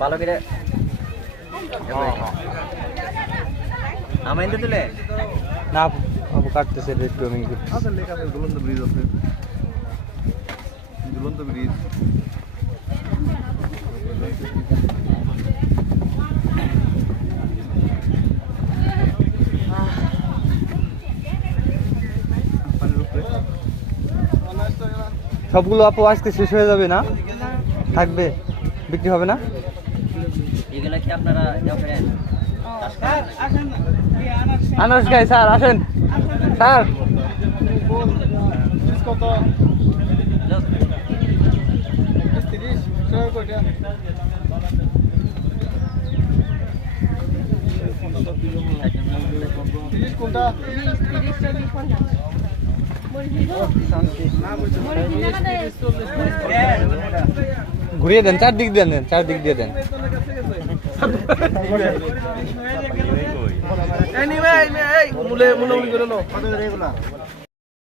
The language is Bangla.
ভালো করে আমার ইন্দে তুলে না আবু কাটতেছে একটু আমি আছে লেখা আছে ঝুলন্ত ব্রিজ আছে ঝুলন্ত ব্রিজ সবগুলো আপু আজকে শেষ হয়ে যাবে না থাকবে বিক্রি হবে না এগুলা কি আপনারা যাও করেন আনারস গাই স্যার আসেন স্যার কত 30 কয়টা 30 কোনটা ঘুরিয়ে দেন চারদিক দিয়ে দেন চারদিক দিয়ে দেন এনিওয়ে এই মুলে মুলে করে নো কত রেগুলার